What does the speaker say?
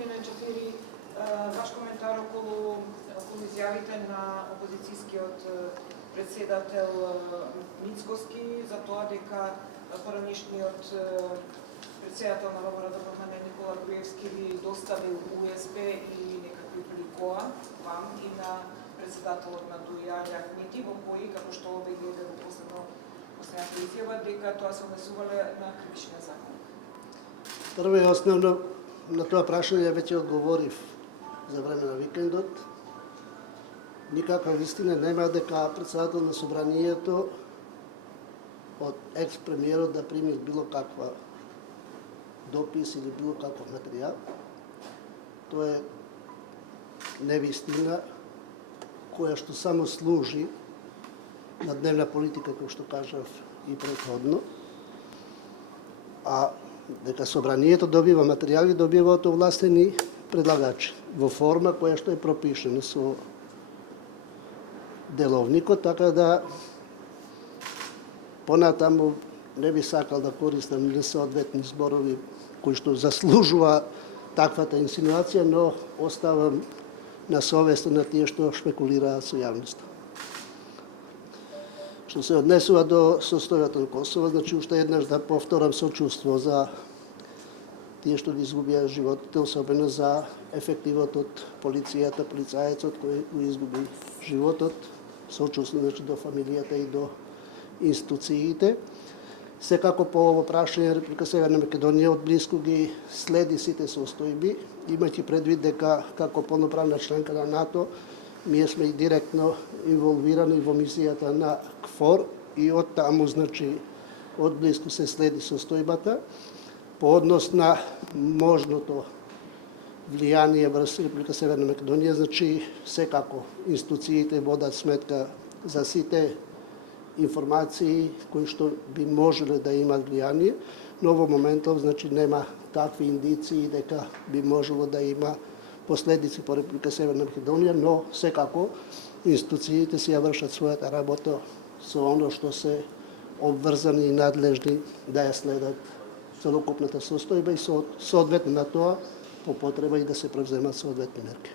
Господине Джафери, ваш коментар околу изјавите на опозицијскиот председател Мицкоски за тоа дека поранишниот председател на ВМРО ДПМН Никола Груевски ви доставил УСБ и некакви приликоа вам и на председателот на ДУИ Јахмети во кои, како што овде гледа последната изјава, дека тоа се однесувале на кривичниот закон. Прво и основно на тоа прашање веќе одговорив за време на викендот. Никаква вистина нема дека председател на собранието од екс-премиерот да прими било каква допис или било каков материјал. Тоа е невистина која што само служи на дневна политика, како што кажав и претходно. А дека собранието добива материјали, добива од овластени предлагачи во форма која што е пропишена со деловникот, така да понатаму не би сакал да користам несоодветни зборови кои што заслужува таквата инсинуација, но оставам на совеста на тие што шпекулираат со јавноста. Што се однесува до состојбата на Косово, значи уште еднаш да повторам сочувство за тие што ги изгубија животите, особено за ефективот од полицијата, полицаецот кој го изгуби животот, сочувство значи до фамилијата и до институциите. Секако по ово прашање Република Северна Македонија од блиску ги следи сите состојби, имајќи предвид дека како полноправна членка на НАТО ние сме и директно инволвирани во мисијата на КФОР и од таму значи од блиску се следи состојбата по однос на можното влијание врз Република Северна Македонија, значи секако институциите водат сметка за сите информации кои што би можеле да имат влијание, но во моментов значи нема такви индиции дека би можело да има последици по Република Северна Македонија, но секако институциите си ја вршат својата работа со оно што се обврзани и надлежни да ја следат целокупната состојба и соодветно на тоа по потреба и да се превземат соодветни мерки.